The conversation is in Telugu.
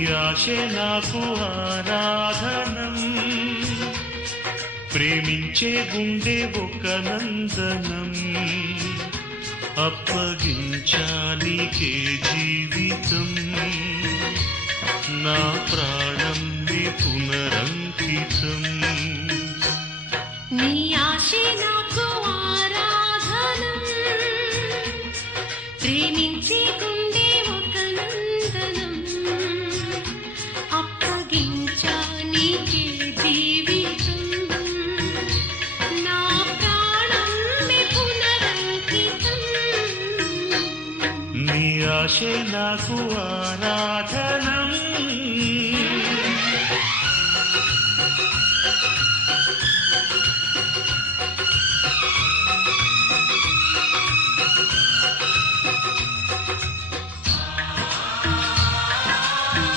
ఆశే నాకు ఆరాధనం. ప్రేమించే గుండె ఒక నందనం. అప్పగించానికే జీవితం. నా ప్రాణం నీ పునరంకితం. నీ ఆశే నాకు ఆరాధనం. ప్రేమించే నీ ఆశే నాకు ఆరాధన